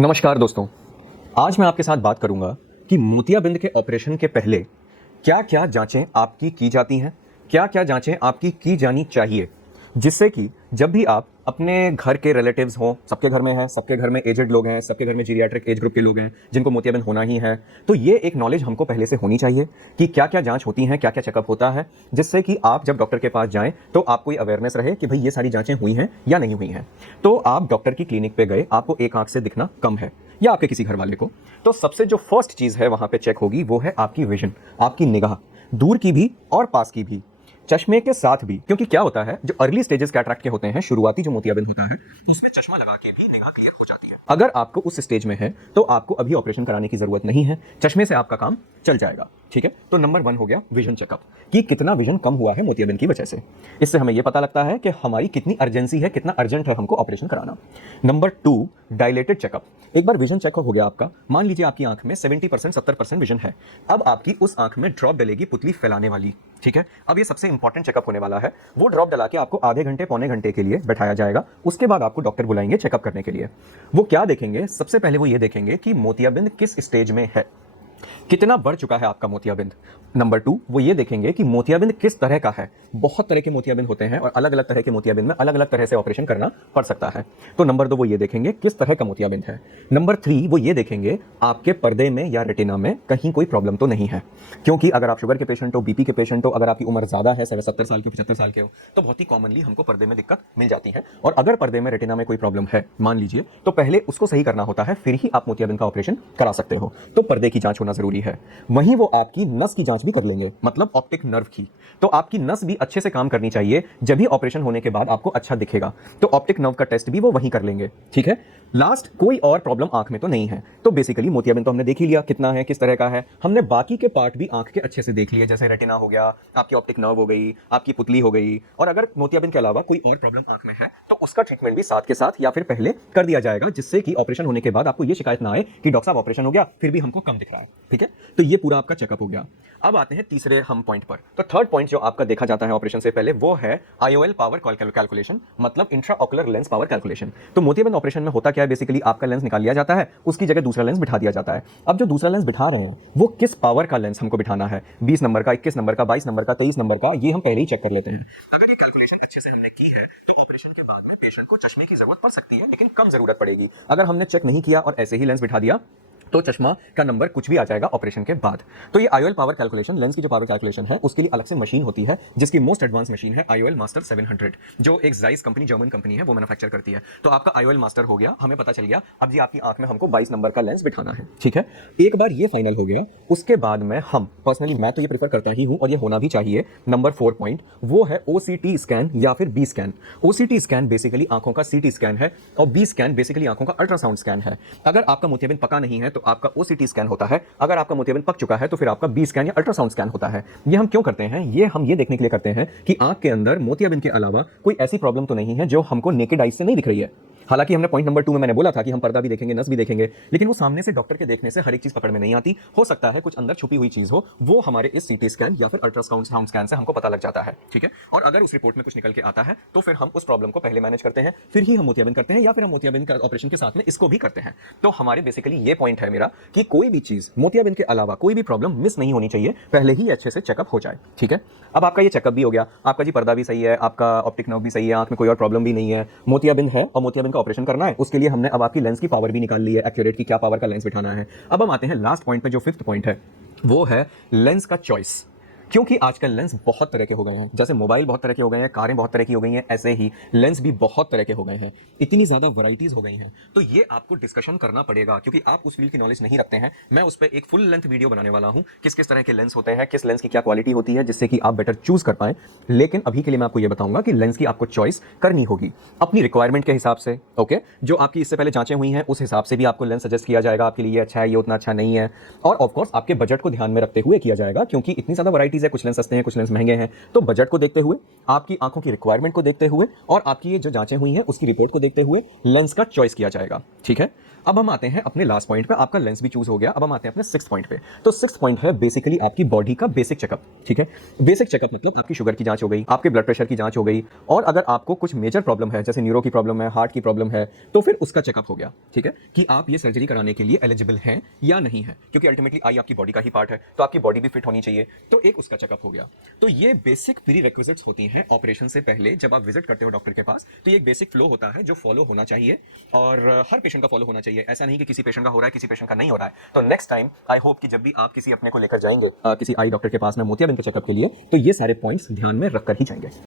नमस्कार दोस्तों, आज मैं आपके साथ बात करूंगा कि मोतियाबिंद के ऑपरेशन के पहले क्या क्या जांचें आपकी की जाती हैं, क्या क्या जांचें आपकी की जानी चाहिए, जिससे कि जब भी आप अपने घर के रिलेटिव्स हों, सबके घर में है, सबके घर में एजेड लोग हैं, सबके घर में जीरियाट्रिक एज ग्रुप के लोग हैं जिनको मोतियाबिंद होना ही है, तो ये एक नॉलेज हमको पहले से होनी चाहिए कि क्या क्या जांच होती हैं, क्या क्या चेकअप होता है, जिससे कि आप जब डॉक्टर के पास जाएं तो आपको ये अवेयरनेस रहे कि भाई ये सारी जांचें हुई हैं या नहीं हुई हैं। तो आप डॉक्टर की क्लिनिक पे गए, आपको एक आंख से दिखना कम है या आपके किसी घर वाले को, तो सबसे जो फर्स्ट चीज है वहां पे चेक होगी वो है आपकी विजन, आपकी निगाह, दूर की भी और पास की भी, चश्मे के साथ भी। क्योंकि क्या होता है, जो अर्ली स्टेजेस कैटरैक्ट के होते हैं, शुरुआती जो मोतियाबिंद होता है, उसमें चश्मा लगा के भी निगाह क्लियर हो जाती है। अगर आपको उस स्टेज में है तो आपको अभी ऑपरेशन कराने की जरूरत नहीं है, चश्मे से आपका काम चल जाएगा। ठीक है, तो नंबर 1 हो गया विजन चेकअप कि कितना विजन कम हुआ है मोतियाबिंद की वजह से। इससे हमें यह पता लगता है कि हमारी कितनी अर्जेंसी है, कितना अर्जेंट है हमको ऑपरेशन कराना। Number 2 dilated checkup. एक बार विजन चेकअप हो गया आपका, मान लीजिए आपकी आंख में 70% 70% विजन है, अब आपकी उस आंख में ड्रॉप डलेगी पुतली फैलाने वाली। ठीक है, अब ये सबसे इंपॉर्टेंट चेकअप होने वाला है। वो ड्रॉप डला के आपको आधे घंटे पौने घंटे के लिए बैठाया जाएगा, उसके बाद आपको डॉक्टर बुलाएंगे चेकअप करने के लिए। वो क्या देखेंगे, सबसे पहले वो ये देखेंगे कि मोतियाबिंद किस स्टेज में है, कितना बढ़ चुका है आपका मोतियाबिंद। नंबर 2 वो ये देखेंगे कि मोतियाबिंद किस तरह का है। बहुत तरह के मोतियाबिंद होते हैं और अलग अलग तरह के मोतियाबिंद में अलग अलग तरह से ऑपरेशन करना पड़ सकता है। तो नंबर 2 वो ये देखेंगे किस तरह का मोतियाबिंद है। नंबर 3 वो ये देखेंगे आपके पर्दे में या रेटिना में कहीं कोई प्रॉब्लम तो नहीं है, क्योंकि अगर आप शुगर के पेशेंट हो, बीपी के पेशेंट हो, अगर आपकी उम्र ज्यादा है, 70 साल के हो, 75 साल के हो, तो बहुत ही कॉमनली हमको पर्दे में दिक्कत मिल जाती है। और अगर पर्दे में रेटिना में कोई प्रॉब्लम है मान लीजिए, तो पहले उसको सही करना होता है, फिर ही आप मोतियाबिंद का ऑपरेशन करा सकते हो। तो पर्दे की जांच होना जरूरी है। वहीं वो आपकी नस की जांच भी कर लेंगे, मतलब ऑप्टिक नर्व की। तो आपकी नस भी अच्छे से काम करनी चाहिए, जब भी ऑपरेशन होने के बाद आपको अच्छा दिखेगा। तो ऑप्टिक नर्व का टेस्ट भी वो वहीं कर लेंगे। ठीक है, लास्ट कोई और प्रॉब्लम आंख में तो नहीं है। तो बेसिकली मोतियाबिंद तो हमने देख ही लिया कितना है, किस तरह का है। हमने बाकी के पार्ट भी आंख के अच्छे से देख लिए, जैसे रेटिना हो गया, आपकी ऑप्टिक नर्व हो गई, आपकी पुतली हो गई। और अगर मोतियाबिंद के अलावा कोई और प्रॉब्लम आंख में है तो उसका ट्रीटमेंट भी साथ के साथ या फिर पहले कर दिया जाएगा, जिससे कि ऑपरेशन होने के बाद आपको ये शिकायत ना आए कि डॉक्टर साहब ऑपरेशन हो गया फिर भी हमको कम दिख रहा है। ठीक है, तो ये पूरा आपका चेकअप हो गया। अब आते हैं तीसरे हम पॉइंट पर। तो थर्ड पॉइंट जो आपका देखा जाता है ऑपरेशन से पहले, वो है आईओएल पावर कैलकुलेशन, मतलब इंट्राऑकुलर लेंस पावर कैलकुलेशन। तो मोतियाबिंद ऑपरेशन में होता क्या है, बेसिकली आपका लेंस निकाल लिया जाता है, उसकी जगह दूसरा लेंस बिठा दिया जाता है। अब जो दूसरा लेंस बिठा रहे हैं वो किस पावर का लेंस हमको बिठाना है, 20 नंबर का, 21 नंबर का, 22 नंबर का, 23 नंबर का, ये हम पहले ही चेक कर लेते हैं। अगर ये कैलकुलेशन अच्छे से हमने की है तो ऑपरेशन के बाद में पेशेंट को चश्मे की जरूरत पड़ सकती है, लेकिन कम जरूरत पड़ेगी। अगर हमने चेक नहीं किया और ऐसे ही लेंस बिठा दिया तो चश्मा का नंबर कुछ भी आ जाएगा ऑपरेशन के बाद। तो ये आईओएल पावर कैलकुलेशन, लेंस की जो पावर कैलकुलेशन है उसके लिए अलग से मशीन होती है, जिसकी मोस्ट एडवांस मशीन है आईओएल मास्टर 700, जो एक जाइस कंपनी, जर्मन कंपनी है, वो मैन्युफैक्चर करती है। तो आपका आईओएल मास्टर हो गया, हमें पता चल गया अब जी आपकी आंख में हमको 22 नंबर का लेंस बिठाना है। ठीक है, एक बार ये फाइनल हो गया, उसके बाद में हम पर्सनली, मैं तो ये प्रीफर करता ही हूं और ये होना भी चाहिए, नंबर 4 पॉइंट, वो है ओसीटी स्कैन या फिर B scan. OCT scan basically आंखों का सीटी स्कैन है और बी स्कैन बेसिकली आंखों का अल्ट्रासाउंड स्कैन है। अगर आपका मोतियाबिंद पका नहीं है तो आपका ओसीटी स्कैन होता है, अगर आपका मोतियाबिंद पक चुका है तो फिर आपका बी स्कैन या अल्ट्रासाउंड स्कैन होता है। ये हम क्यों करते हैं, ये हम ये देखने के लिए करते हैं कि आंख के अंदर मोतियाबिंद के अलावा कोई ऐसी प्रॉब्लम तो नहीं है जो हमको नेकेड आइज से नहीं दिख रही है। हालांकि हमने पॉइंट नंबर 2 में मैंने बोला था कि हम पर्दा भी देखेंगे, नस भी देखेंगे, लेकिन वो सामने से डॉक्टर के देखने से हर एक चीज पकड़ में नहीं आती। हो सकता है कुछ अंदर छुपी हुई चीज हो, वो हमारे इस सीटी स्कैन या फिर अल्ट्रासाउंड स्कैन से हमको पता लग जाता है। ठीक है, और अगर उस रिपोर्ट में कुछ निकल के आता है तो फिर हम उस प्रॉब्लम को पहले मैनेज करते हैं, फिर ही हम मोतियाबिंद करते हैं, या फिर हम मोतियाबिंद का ऑपरेशन के साथ में इसको भी करते हैं। तो हमारे बेसिकली ये पॉइंट है मेरा कि कोई भी चीज मोतियाबिंद के अलावा कोई भी प्रॉब्लम मिस नहीं होनी चाहिए, पहले ही अच्छे से चेकअप हो जाए। ठीक है, अब आपका ये चेकअप भी हो गया, आपका जी पर्दा भी सही है, आपका ऑप्टिक नर्व भी सही है, आंख में कोई और प्रॉब्लम भी नहीं है, मोतियाबिंद है और मोतियाबिंद का ऑपरेशन करना है, उसके लिए हमने अब आपकी लेंस की पावर भी निकाल ली है, एक्यूरेट की क्या पावर का लेंस बिठाना है। अब हम आते हैं लास्ट पॉइंट पे, जो 5th पॉइंट है, वो है लेंस का चॉइस। क्योंकि आजकल लेंस बहुत तरह के हो गए हैं, जैसे मोबाइल बहुत तरह के हो गए हैं, कारें बहुत तरह की हो गई हैं, ऐसे ही लेंस भी बहुत तरह के हो गए हैं, इतनी ज्यादा वैरायटीज हो गई हैं। तो ये आपको डिस्कशन करना पड़ेगा, क्योंकि आप उस फील्ड की नॉलेज नहीं रखते हैं। मैं उस पर एक फुल लेंथ वीडियो बनाने वाला हूं, किस किस तरह के लेंस होते हैं, किस लेंस की क्या क्वालिटी होती है, जिससे कि आप बेटर चूज कर पाए। लेकिन अभी के लिए मैं आपको ये बताऊंगा कि लेंस की आपको चॉइस करनी होगी अपनी रिक्वायरमेंट के हिसाब से। ओके, जो आपकी इससे पहले जांचें हुई हैं उस हिसाब से भी आपको लेंस सजेस्ट किया जाएगा, आपके लिए ये अच्छा है, ये उतना अच्छा नहीं है, और ऑफकोर्स आपके बजट को ध्यान में रखते हुए किया जाएगा, क्योंकि इतनी ज्यादा वैरायटीज है, कुछ लेंस सस्ते हैं, कुछ लेंस महंगे हैं। तो बजट को देखते हुए, आपकी आंखों की रिक्वायरमेंट को देखते हुए और आपकी ये जो जांचें हुई हैं उसकी रिपोर्ट को देखते हुए लेंस का चॉइस किया जाएगा। ठीक है, अब हम आते हैं अपने लास्ट पॉइंट पे, आपका लेंस भी चूज हो गया, अब हम आते हैं अपने सिक्स पॉइंट पे। तो सिक्स पॉइंट है बेसिकली आपकी बॉडी का बेसिक चेकअप, ठीक है। बेसिक चेकअप मतलब आपकी शुगर की जांच हो गई, आपके ब्लड प्रेशर की जांच हो गई, और अगर आपको कुछ मेजर प्रॉब्लम है जैसे न्यूरो की प्रॉब्लम है, हार्ट की प्रॉब्लम है, तो फिर उसका चेकअप हो गया, ठीक है, कि आप ये सर्जरी कराने के लिए एलिजिबल हैं या नहीं है, क्योंकि अल्टीमेटली आई आपकी बॉडी का ही पार्ट है, तो आपकी बॉडी भी फिट होनी चाहिए, तो एक उसका चेकअप हो गया। तो ये बेसिक प्री रिक्विजिट्स होती हैं ऑपरेशन से पहले जब आप विजिट करते हो डॉक्टर के पास। तो ये एक बेसिक फ्लो होता है जो फॉलो होना चाहिए, और हर पेशेंट का फॉलो होना चाहिए। ऐसा नहीं कि किसी पेशेंट का हो रहा है किसी पेशेंट का नहीं हो रहा है। तो नेक्स्ट टाइम आई होप कि जब भी आप किसी अपने को लेकर जाएंगे किसी आई डॉक्टर के पास में मोतियाबिंद के चेकअप के लिए, तो ये सारे पॉइंट्स ध्यान में रखकर ही जाएंगे।